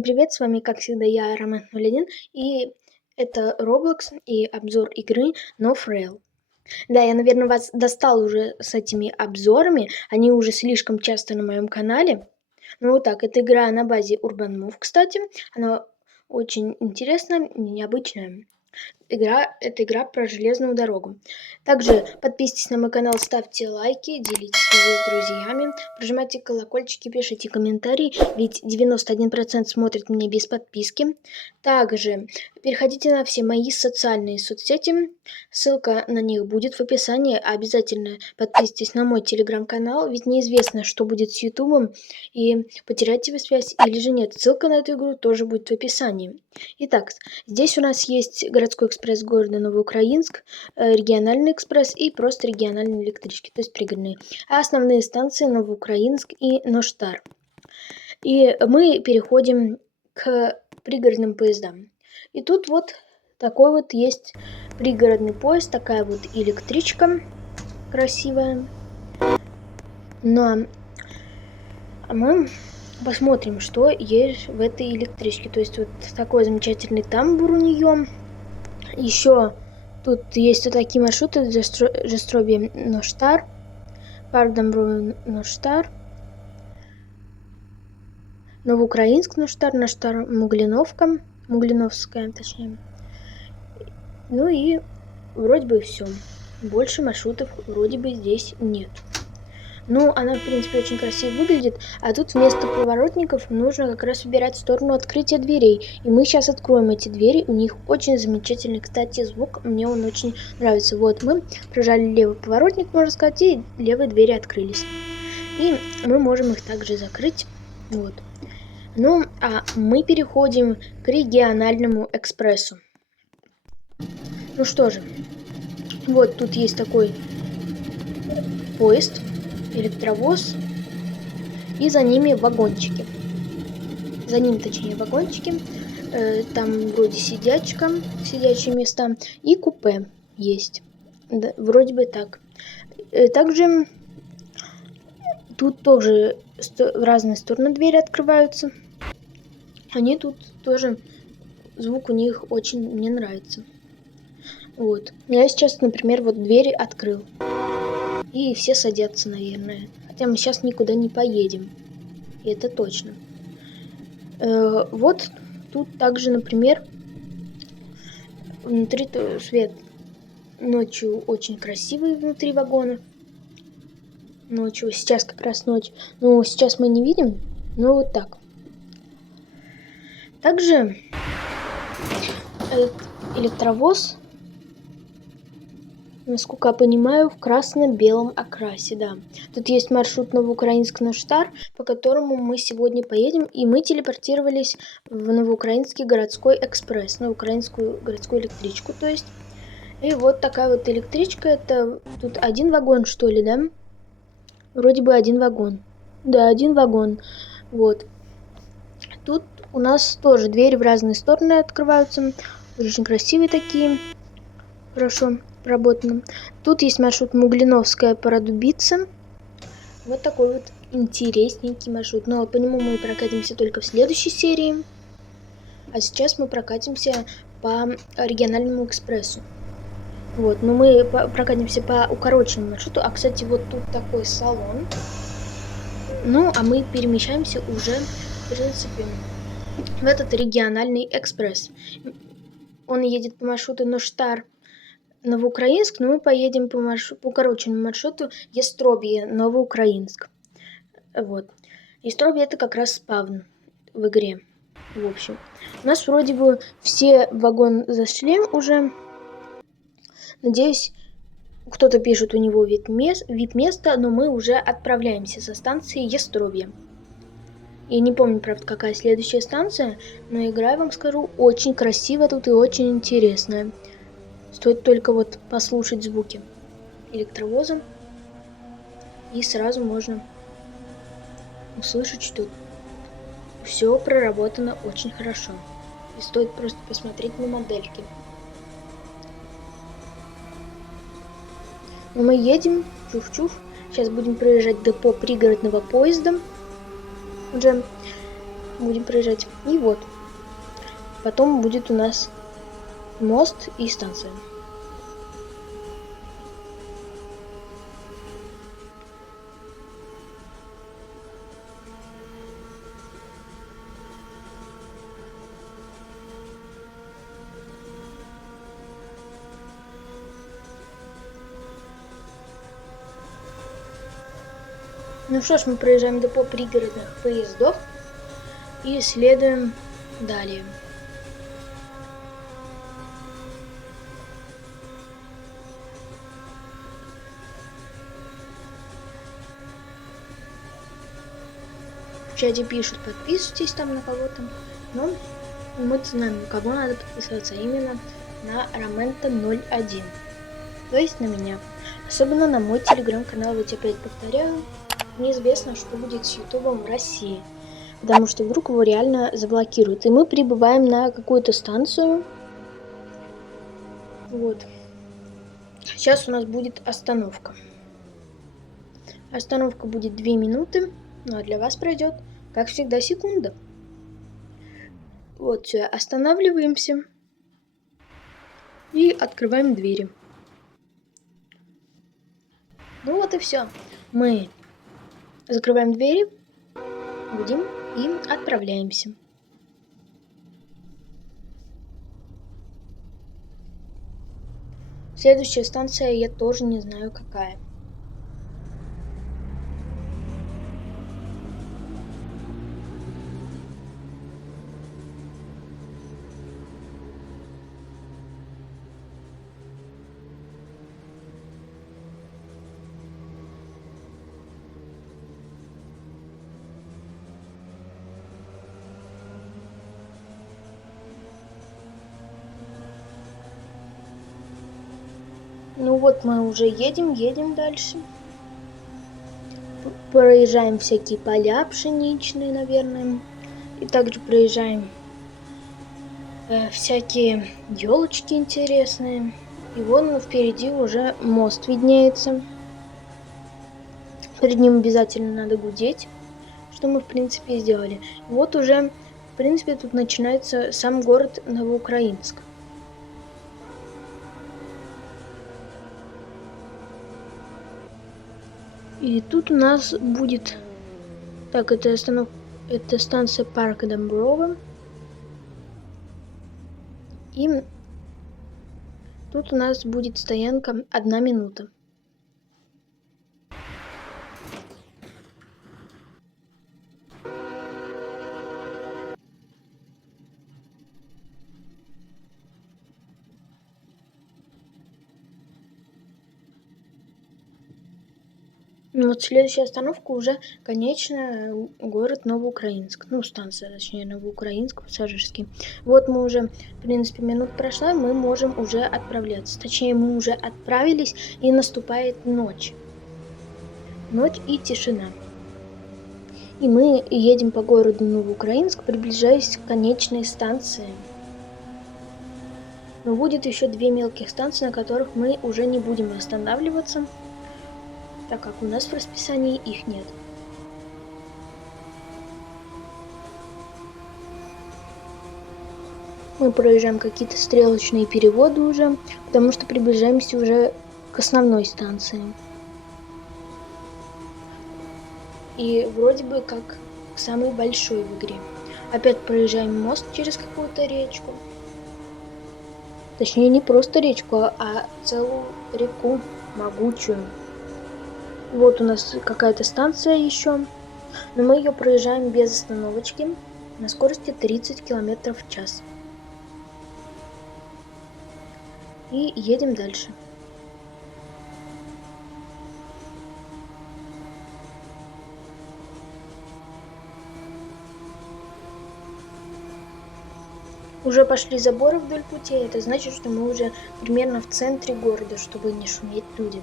Всем привет, с вами как всегда я, Роман01, и это Roblox и обзор игры No Frail. Да, я, наверное, вас достал уже с этими обзорами, они уже слишком часто на моем канале. Ну вот так, это игра на базе Urban Move, кстати, она очень интересная, необычная. Это игра про железную дорогу. Также подписывайтесь на мой канал, ставьте лайки, делитесь видео с друзьями, прожимайте колокольчики, пишите комментарии, ведь 91% смотрит меня без подписки. Также переходите на все мои социальные соцсети, ссылка на них будет в описании. Обязательно подписывайтесь на мой телеграм-канал, ведь неизвестно, что будет с ютубом, и потеряете вы связь или же нет. Ссылка на эту игру тоже будет в описании. Итак, здесь у нас есть городской экспресс города Новоукраинск, региональный экспресс и просто региональные электрички, то есть пригородные. А основные станции Новоукраинск и Ноштар. И мы переходим к пригородным поездам. И тут вот такой вот есть пригородный поезд, такая вот электричка красивая. Но мы посмотрим, что есть в этой электричке. То есть вот такой замечательный тамбур у нее. Еще тут есть вот такие маршруты: Жестробие Ноштар, Парк Домбровый Ноштар, Новоукраинск Ноштар, Ноштар Муглиновская, точнее. Ну и вроде бы все. Больше маршрутов вроде бы здесь нет. Ну, она, в принципе, очень красиво выглядит, а тут вместо поворотников нужно как раз выбирать сторону открытия дверей. И мы сейчас откроем эти двери, у них очень замечательный, кстати, звук, мне он очень нравится. Вот, мы прожали левый поворотник, можно сказать, и левые двери открылись. И мы можем их также закрыть, вот. Ну, а мы переходим к региональному экспрессу. Ну что же, вот тут есть такой поезд, электровоз, и за ними вагончики. За ним, точнее, вагончики. Там вроде сидячие места, и купе есть. Да, вроде бы так. Также тут тоже в разные стороны двери открываются. Они тут тоже, звук у них очень мне нравится. Вот. Я сейчас, например, вот двери открыл. И все садятся, наверное. Хотя мы сейчас никуда не поедем. И это точно. Вот тут также, например, внутри свет ночью очень красивый внутри вагона. Ночью, сейчас как раз ночь. Ну, сейчас мы не видим, но вот так. Также электровоз, насколько я понимаю, в красно-белом окрасе, да. Тут есть маршрут Новоукраинск-Ноштар, по которому мы сегодня поедем, и мы телепортировались в Новоукраинский городской экспресс, Новоукраинскую городскую электричку, то есть. И вот такая вот электричка, это тут один вагон, что ли, да? Вроде бы один вагон. Да, один вагон. Вот. Тут у нас тоже двери в разные стороны открываются, очень красивые такие, хорошо работано. Тут есть маршрут Муглиновская-Парадубица. Вот такой вот интересненький маршрут. Но по нему мы прокатимся только в следующей серии. А сейчас мы прокатимся по региональному экспрессу. Вот, но мы прокатимся по укороченному маршруту. А, кстати, вот тут такой салон. Ну, а мы перемещаемся уже, в принципе, в этот региональный экспресс. Он едет по маршруту Ноштар Новоукраинск, но мы поедем по укороченному маршруту Естробье Новоукраинск. Вот. Естробье — это как раз спавн в игре. В общем, у нас вроде бы все в вагон зашли уже. Надеюсь, кто-то пишет, у него вид места, но мы уже отправляемся со станции Естробье. Я не помню, правда, какая следующая станция, но игра, я вам скажу, очень красивая тут и очень интересная. Стоит только вот послушать звуки электровоза, и сразу можно услышать, что все проработано очень хорошо. И стоит просто посмотреть на модельки. Но мы едем, чуф-чуф. Сейчас будем проезжать депо пригородного поезда. Уже будем проезжать. И вот. Потом будет у нас мост и станция. Ну что ж, мы проезжаем депо пригородных поездов и следуем далее. В чате пишут, подписывайтесь там на кого-то, но мы знаем, на кого надо подписываться, именно на Ромента 01, то есть на меня. Особенно на мой телеграм-канал, вот опять повторяю, неизвестно, что будет с ютубом в России, потому что вдруг его реально заблокируют. И мы прибываем на какую-то станцию. Вот. Сейчас у нас будет остановка. Остановка будет 2 минуты, ну а для вас пройдет, как всегда, секунда. Вот, все, останавливаемся и открываем двери. Ну вот и все. Мы закрываем двери, гудим и отправляемся. Следующая станция я тоже не знаю какая. Ну вот мы уже едем дальше. Проезжаем всякие поля пшеничные, наверное. И также проезжаем всякие елочки интересные. И вон впереди уже мост виднеется. Перед ним обязательно надо гудеть, что мы в принципе и сделали. И вот уже в принципе тут начинается сам город Новоукраинск. И тут у нас будет... Так, это станция парка Домброва. И тут у нас будет стоянка 1 минута. Ну вот следующая остановка уже, конечно, город Новоукраинск. Ну, станция, точнее, Новоукраинск, пассажирский. Вот мы уже, в принципе, минут прошла, мы можем уже отправляться. Точнее, мы уже отправились, и наступает ночь. Ночь и тишина. И мы едем по городу Новоукраинск, приближаясь к конечной станции. Но будет еще 2 мелких станции, на которых мы уже не будем останавливаться, так как у нас в расписании их нет. Мы проезжаем какие-то стрелочные переводы уже, потому что приближаемся уже к основной станции. И вроде бы как к самой большой в игре. Опять проезжаем мост через какую-то речку. Точнее, не просто речку, а целую реку могучую. Вот у нас какая-то станция еще, но мы ее проезжаем без остановочки на скорости 30 км в час. И едем дальше. Уже пошли заборы вдоль пути, это значит, что мы уже примерно в центре города, чтобы не шуметь людям.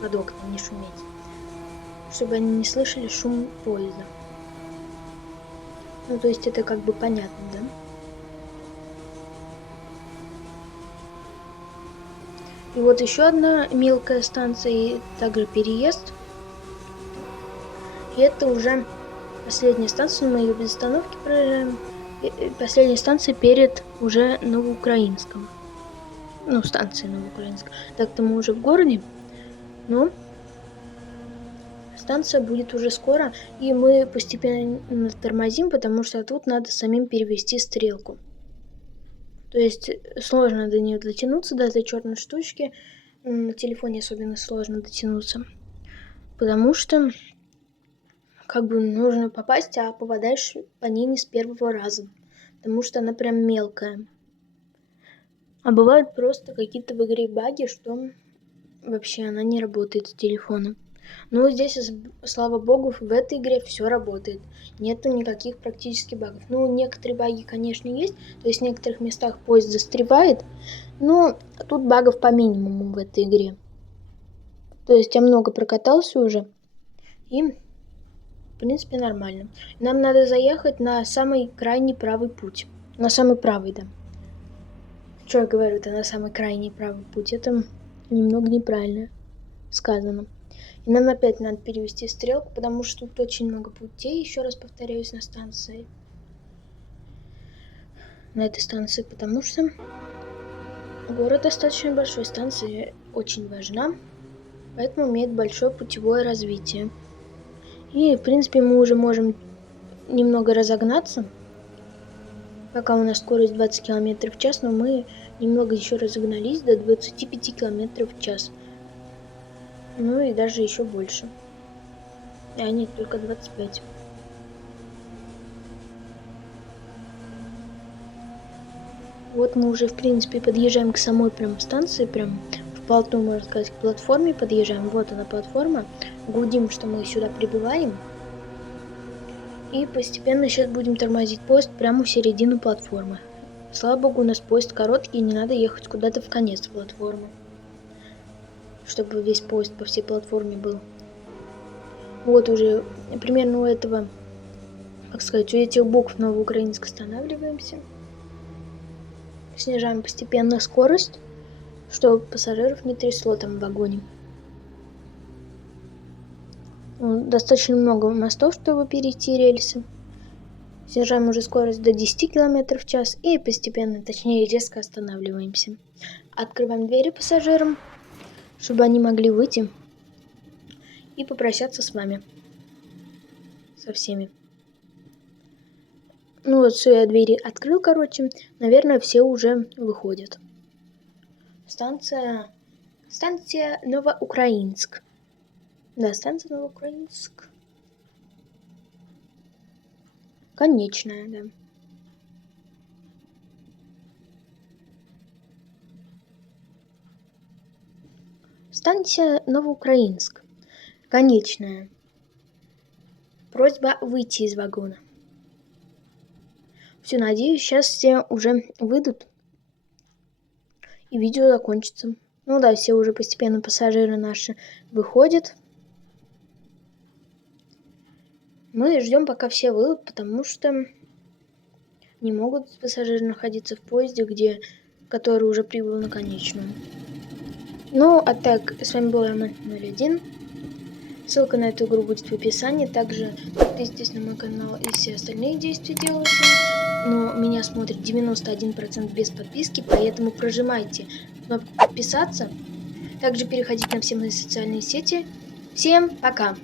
Под окнами не шуметь. Чтобы они не слышали шум поезда. Ну, то есть это как бы понятно, да? И вот еще одна мелкая станция, и также переезд. И это уже Последняя станция, мы ее без остановки проезжаем. Последняя станция перед уже Новоукраинском. Ну, станция Новоукраинска. Так-то мы уже в городе, но станция будет уже скоро, и мы постепенно тормозим, потому что тут надо самим перевести стрелку. То есть сложно до нее дотянуться, до этой черной штучки. На телефоне особенно сложно дотянуться, потому что как бы нужно попасть, а попадаешь по ней не с первого раза, потому что она прям мелкая. А бывают просто какие-то в игре баги, что вообще она не работает с телефона. Но здесь, слава богу, в этой игре все работает. Нету никаких практически багов. Ну, некоторые баги, конечно, есть. То есть в некоторых местах поезд застревает. Но тут багов по минимуму в этой игре. То есть я много прокатался уже. И, в принципе, нормально. Нам надо заехать на самый крайний правый путь. На самый правый, да. Что я говорю, это на самый крайний правый путь. Это немного неправильно сказано. И нам опять надо перевести стрелку, потому что тут очень много путей, еще раз повторяюсь, на станции. На этой станции, потому что город достаточно большой, станция очень важна, поэтому имеет большое путевое развитие. И, в принципе, мы уже можем немного разогнаться, пока у нас скорость 20 км в час, но мы немного еще разогнались до 25 км в час. Ну и даже еще больше. А нет, только 25. Вот мы уже, в принципе, подъезжаем к самой прям станции, прям вплотную, можно сказать, к платформе подъезжаем. Вот она платформа. Гудим, что мы сюда прибываем. И постепенно сейчас будем тормозить поезд прямо у середины платформы. Слава богу, у нас поезд короткий, и не надо ехать куда-то в конец платформы, чтобы весь поезд по всей платформе был. Вот уже примерно у этого, как сказать, у этих букв Новоукраинск останавливаемся. Снижаем постепенно скорость, чтобы пассажиров не трясло там в вагоне. Достаточно много мостов, чтобы перейти рельсы. Снижаем уже скорость до 10 км в час и постепенно, точнее резко останавливаемся. Открываем двери пассажирам, чтобы они могли выйти и попрощаться с вами. Со всеми. Ну вот, все, я двери открыл, короче. Наверное, все уже выходят. Станция Новоукраинск. Да, станция Новоукраинск. Конечная, да. Станция Новоукраинск. Конечная. Просьба выйти из вагона. Все, надеюсь, сейчас все уже выйдут. И видео закончится. Ну да, все уже постепенно пассажиры наши выходят. Мы ждем, пока все выйдут, потому что не могут пассажиры находиться в поезде, который уже прибыл на конечную. Ну, а так, с вами был Роман 01. Ссылка на эту игру будет в описании. Также подписывайтесь на мой канал и все остальные действия делайте. Но меня смотрит 91% без подписки, поэтому прожимайте кнопку подписаться. Также переходите на все мои социальные сети. Всем пока!